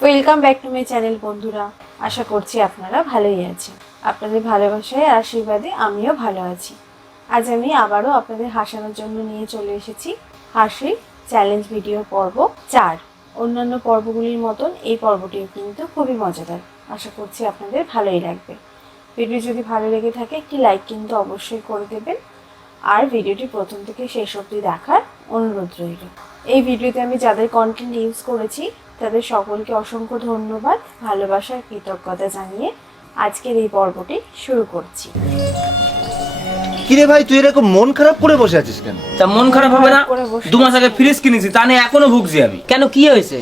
Welcome back to my channel বন্ধুরা। আশা করছি আপনারা ভালোই আছেন। আপনাদের ভালোবাসায় আর আশীর্বাদে আমিও ভালো আছি। আজ আমি আবারও আপনাদের হাসানোর জন্য নিয়ে চলে এসেছি হাসি চ্যালেঞ্জ ভিডিও পর্ব 4। অন্যান্য পর্বগুলির মতন এই পর্বটিও কিন্তু খুবই মজাদার। আশা করছি আপনাদের ভালোই লাগবে। ভিডিও যদি ভালো লেগে থাকে একটি লাইক কিন্তু অবশ্যই করে দেবেন, আর ভিডিওটি প্রথম থেকে শেষ অবধি দেখার অনুরোধ রইল। এই ভিডিওতে আমি যাদের কন্টেন্ট ইউজ করেছি তাদের সকলকে অসংখ্য ধন্যবাদ, ভালোবাসার কৃতজ্ঞতা জানিয়ে আজকের এই পর্বটি শুরু করছি। কিরে ভাই, তুই এরকম মন খারাপ করে বসে আছিস কেন? তা মন খারাপ হবে না? 2 মাস আগে ফ্রিজ কিনেছি, তা নিয়ে এখনো ভুগছি আমি। কেন, কি হয়েছে?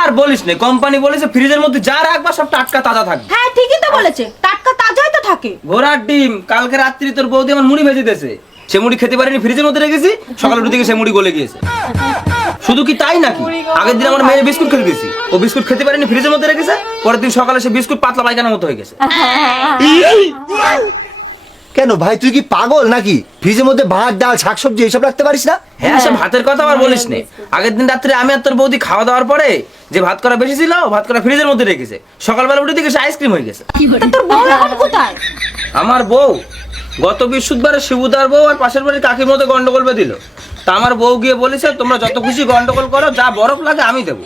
আর বলিস না, কোম্পানি বলেছে ফ্রিজের মধ্যে যা রাখবা সব টাটকা তাজা থাকবে। হ্যাঁ ঠিকই তো বলেছে, টাটকা তাজাই তো থাকে। ঘোড়ার ডিম কালকে রাত্রি তোর বৌদি আমার মুড়ি ভেজে দিয়েছে, সে মুড়ি খেতে পারিনি, ফ্রিজের মধ্যে রেখেছি, সকালে উঠে থেকে সে মুড়ি গলে গিয়েছে। শুধু কি তাই নাকি, আগের দিন আমার মেয়ে বিস্কুট খেতে দিয়েছি, ও বিস্কুট খেতে পারেনি, ফ্রিজের মধ্যে রেখেছে, পরের দিন সকালে সে বিস্কুট পাতলা পায়খানার মতো হয়ে গেছে। কেন ভাই, তুই কি পাগল নাকি? ফ্রিজের মধ্যে ভাত, ডাল, শাকসবজি এসব রাখতে পারিস না? হ্যাঁ, সে ভাতের কথা আবার বলিস না। আগের দিন রাত্রে আমি আর তোর বৌদি খাওয়া দাওয়ার পরে যে ভাত করা বেশি ছিল, ভাত করা ফ্রিজের মধ্যে রেখেছে, সকালবেলা উঠে দেখে সে আইসক্রিম হয়ে গেছে। তোর বউ এখন কোথায়? আমার বউ গত বৃহস্পতিবারে শিবুদার বউ আর পাশের বাড়ির কাকির মধ্যে গন্ডগোল বেঁধিল। তা আমার বউ গিয়ে বলেছে, তোমরা যত খুশি গন্ডগোল করো, যা বরফ লাগে আমি দেবো।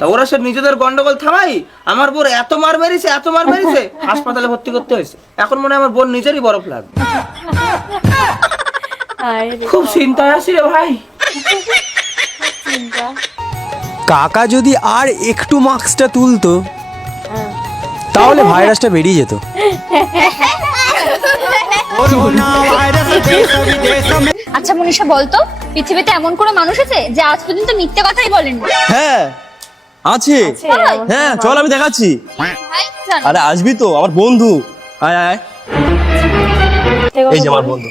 তা ওরা সে নিজেদের গন্ডগোল থামাই আমার বোর এত মার মেরেছে, এত মার মেরেছে, হাসপাতালে ভর্তি করতে হয়েছে। এখন মনে হয় আমার বোন নিজেরই বরফ লাগবে। খুব চিন্তায় আছি রে ভাই। কাকা যদি আর একটু মাস্কটা তুলতো তাহলে ভাইরাসটা বেরিয়ে যেত। আচ্ছা মনীষা, বলতো পৃথিবীতে এমন কোনো মানুষ আছে যে আজ পর্যন্ত মিথ্যে কথাই বলেনি? হ্যাঁ আছে। হ্যাঁ চল আমি দেখাচ্ছি। আরে আসবি তো, আমার বন্ধু। আয় আয়, এই যে আমার বন্ধু।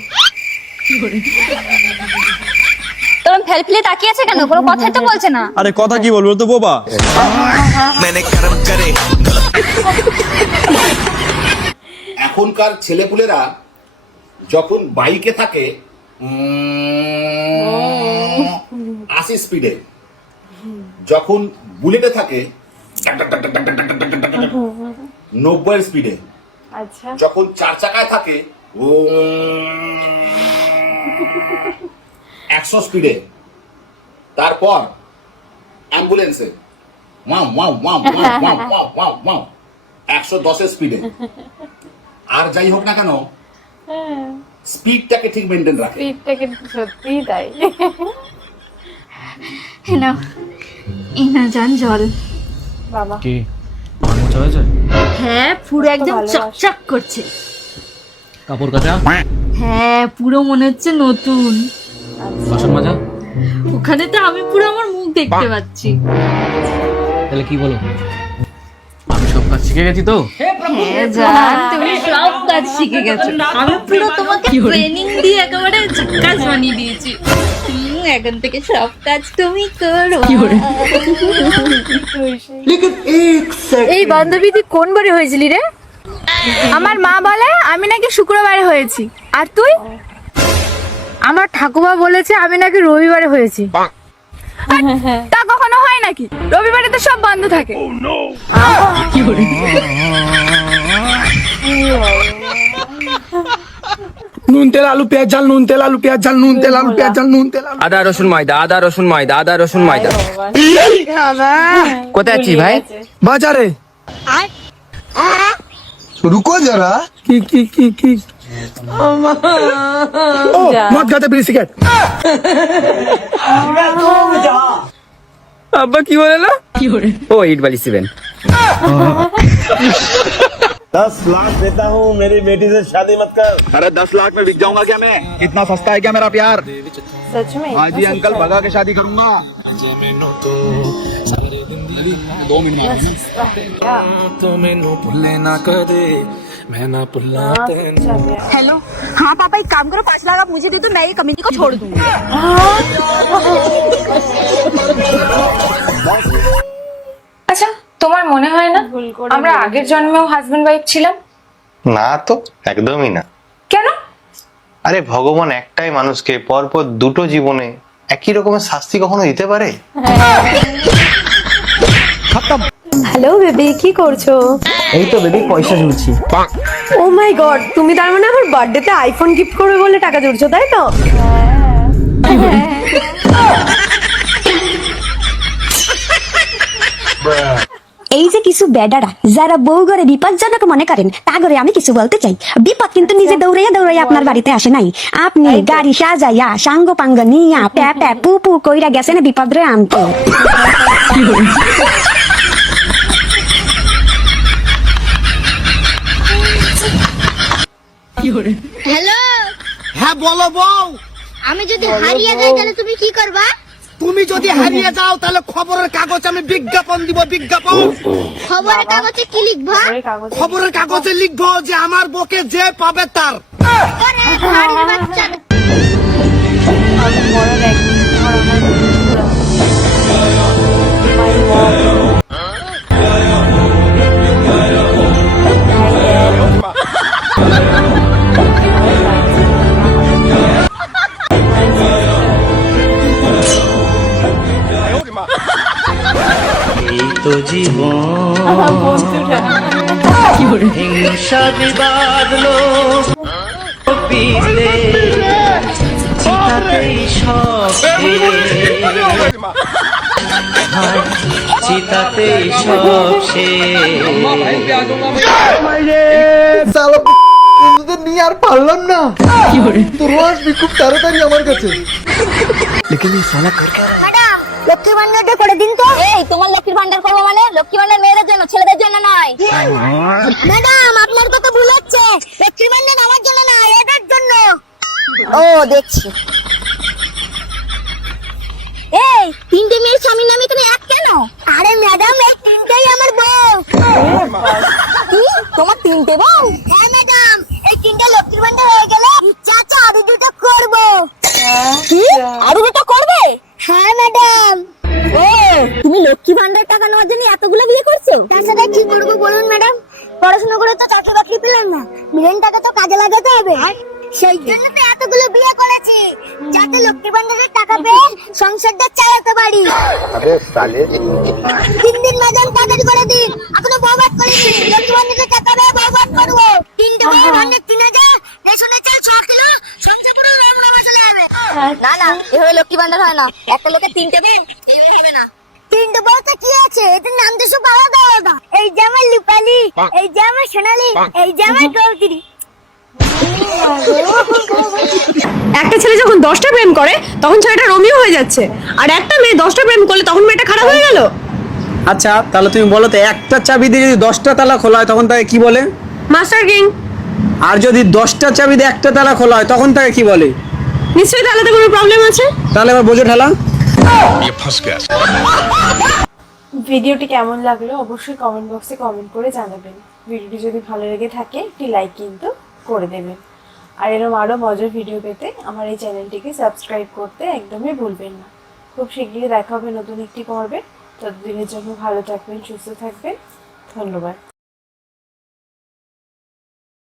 তোর ফেল ফেলে তাকিয়ে আছে কেন? কোনো কথাই তো বলছে না। আরে কথা কি বলবো, তো বোবা। এখনকার ছেলেপুলেরা যখন বাইকে থাকে 80 স্পিডে, যখন বুলেটে থাকে 90 স্পিডে, আচ্ছা, যখন 4 চাকায় থাকে 100 স্পিডে, তারপর অ্যাম্বুলেন্সে 110 স্পিডে। আর যাই হোক না কেন, স্পিডটাকে ঠিক মেনটেন রাখে। স্পিডটাকে সত্যিই তাই। না জান জল বাবা কি মোচা হয়েছে? হ্যাঁ পুরো একদম ভালোবাসা। চকচক করছে। কাপড় কাচা, হ্যাঁ পুরো মনে হচ্ছে নতুন। বাসন মাজা। ওখানে তো আমি পুরো আমার মুখ দেখতে পাচ্ছি। তাহলে কি বলো, আমি সব কাজ শিখে গেছি তো? হ্যাঁ জান, তুমি সব কাজ শিখে গেছো। আমি পুরো তোমাকে ট্রেনিং দিয়ে একেবারে ঝাক্কাস বানিয়ে দিয়েছি। এখন থেকে সব কাজ তুমি করো। এই বান্ধবী, তুই কোন বারে হয়েছিলি রে? আমার মা বলে আমি নাকি শুক্রবারে হয়েছি, আর তুই? আমার ঠাকুমা বলেছে আমি নাকি রবিবারে হয়েছি। তা কখনো হয় নাকি? রবিবারে তো সব বন্ধ থাকে। নুন তেল আলু পেঁয়াজ ঝাল, নুন তেল আলু পেঁয়াজ ঝাল, নুন তেল আলু পেঁয়াজ ঝাল, নুন তেল আলু। আদা রসুন ময়দা, আদা রসুন ময়দা, আদা রসুন ময়দা। কোথায় আছিস ভাই? বাজারে। রুকো যারা। কি কি কি কি? ও মদ খাতে বিড়ি সিগারেট। আব্বা কি বলে না? ও 8 বালি 7। 10 लाख देता हूँ मेरी बेटी से शादी मत कर। अरे 10 लाख में बिक जाऊंगा क्या मैं? इतना सस्ता है क्या मेरा प्यार? सच में? हाँ जी अंकल, भगा के शादी करूंगा। 2 मिनट में। हेलो, हाँ पापा एक काम करो, 5 लाख आप मुझे दे दो, मैं ये कमीनी को छोड़ दूंगी। আচ্ছা, তোমার মনে হয় না আমরা আগের জন্মেও হাজবেন্ড ওয়াইফ ছিলাম? না তো, একদমই না। কেন? আরে ভগবান একটাই মানুষকে পরপর দুটো জীবনে একই রকমের শাস্তি কখনো দিতে পারে? হ্যালো বেবি, কি করছো? এই তো বেবি পয়সা জুড়ছি। ও মাই গড, তুমি তার মানে আমার বার্থডেতে আইফোন গিফট করবে বলে টাকা জুড়ছো, তাই তো? এই যে কিছু বেডারা যারা বউ ঘরে বিপজ্জনক মনে করেন, তা করে আমি কিছু বলতে চাই। বিপদ কিন্তু নিজে দৌড়াইয়া দৌড়াইয়া আপনার বাড়িতে আসে নাই। আপনি গাড়ি সাজাইয়া সাঙ্গ পাঙ্গ নিয়া প্যা প্যা পু পু কইরা গেছেন বিপদ রে আনতে। হ্যালো, হ্যাঁ বলো বউ। আমি যদি হারিয়ে যাই তাহলে তুমি কি করবা? তুমি যদি হারিয়ে যাও তাহলে খবরের কাগজ আমি বিজ্ঞাপন দিব, বিজ্ঞাপন। খবরের কাগজে কি লিখবা? খবরের কাগজে লিখবো যে আমার বউকে যে পাবে তার। আরে হাড়ির বাচ্চা। এই তো জীবন হিংসা বিবাদলো পিলে চিতাতেই সব চিতাতেই সব নিয়ে আর পারলাম না। তোর আসবি খুব তাড়াতাড়ি আমার কাছে। ম্যাডাম, লক্ষ্মী ভান্ডারটা করে দিন তো। এই, তোমার লক্ষ্মীর ভান্ডার করবো মানে? লক্ষ্মী ভান্ডার মেয়েদের জন্য, ছেলেদের জন্য নয়। ম্যাডাম, আপনার কথা ভুল হচ্ছে। লক্ষ্মীর ভান্ডার আমার জন্য না, এদের জন্য। ও দেখছি। এই, তিনটে মেয়ের স্বামীর নামে তুমি এক কেন? আরে ম্যাডাম, এই তিনটেই আমার বউ। কি? তোমার তিনটে বউ? হ্যাঁ ম্যাডাম, এই তিনটে লক্ষ্মীর ভান্ডার হয়ে গেলে ইচ্ছা আছে আরো দুটো করবো। কি? আরো দুটো করবে? হ্যাঁ ম্যাডাম। ও, তুমি লক্ষ্মী ভান্ডার টাকা নেওয়ার জন্য এতগুলো বিয়ে করছো? তাছাড়া কি করবো বলুন ম্যাডাম, পড়াশোনা করে তো চাকরি বাকরি পেলাম না, ব্রেনটাকে তো কাজে লাগাতে হবে। সেই জন্য তো এতগুলো বিয়ে করেছি, যাতে লক্ষ্মী ভান্ডারের টাকা পেয়ে সংসারটা চালাতে পারি। তিন দিন ম্যাডাম তাড়াতাড়ি করে দিন, এখনো বরবাদ করিনি। লক্ষ্মী ভান্ডারের টাকা পেয়ে বরবাদ করবো। তিনটে বড় ভান্ডার 3000, রেশনের চাল 6 কিলো, সংসার পুরো রামরামা চলে যাবে। না না, এভাবে লক্ষ্মী ভান্ডার হয় না। একটা লোকের তিনটে বিয়ে এইভাবে হবে না। তিনটে বলতে কি আছে, এটার নাম তো সব আলাদা আলাদা। এই যে আমার লুপালি, এই যে আমার সোনালি, এই যে আমার গৌতরি। একটা ছেলে যখন 10টা প্রেম করে তখন ছেলেটা রোমিও হয়ে যাচ্ছে, আর একটা মেয়ে 10টা প্রেম করলে তখন মেয়েটা খারাপ হয়ে গেল। আচ্ছা তাহলে তুমি বলো তো, একটা চাবি দিয়ে যদি 10টা তালা খোলা হয় তখন তাকে কি বলে? Master king. আর যদি 10টা চাবি দিয়ে একটা তালা খোলা হয় তখন তাকে কি বলে? নিশ্চয়ই তাহলে কোনো প্রবলেম আছে। তাহলে এবার বোঝো ঠেলা। ভিডিওটি কেমন লাগলো অবশ্যই কমেন্ট বক্সে কমেন্ট করে জানাবেন। ভিডিওটি যদি ভালো লেগে থাকে একটি লাইক কিন্তু করে দেবেন। আর এরকম আরও মজার ভিডিও পেতে আমার এই চ্যানেলটিকে সাবস্ক্রাইব করতে একদমই ভুলবেন না। খুব শীঘ্রই দেখা হবে নতুন একটি পর্বে। ততদিনের জন্য ভালো থাকবেন, সুস্থ থাকবেন। ধন্যবাদ।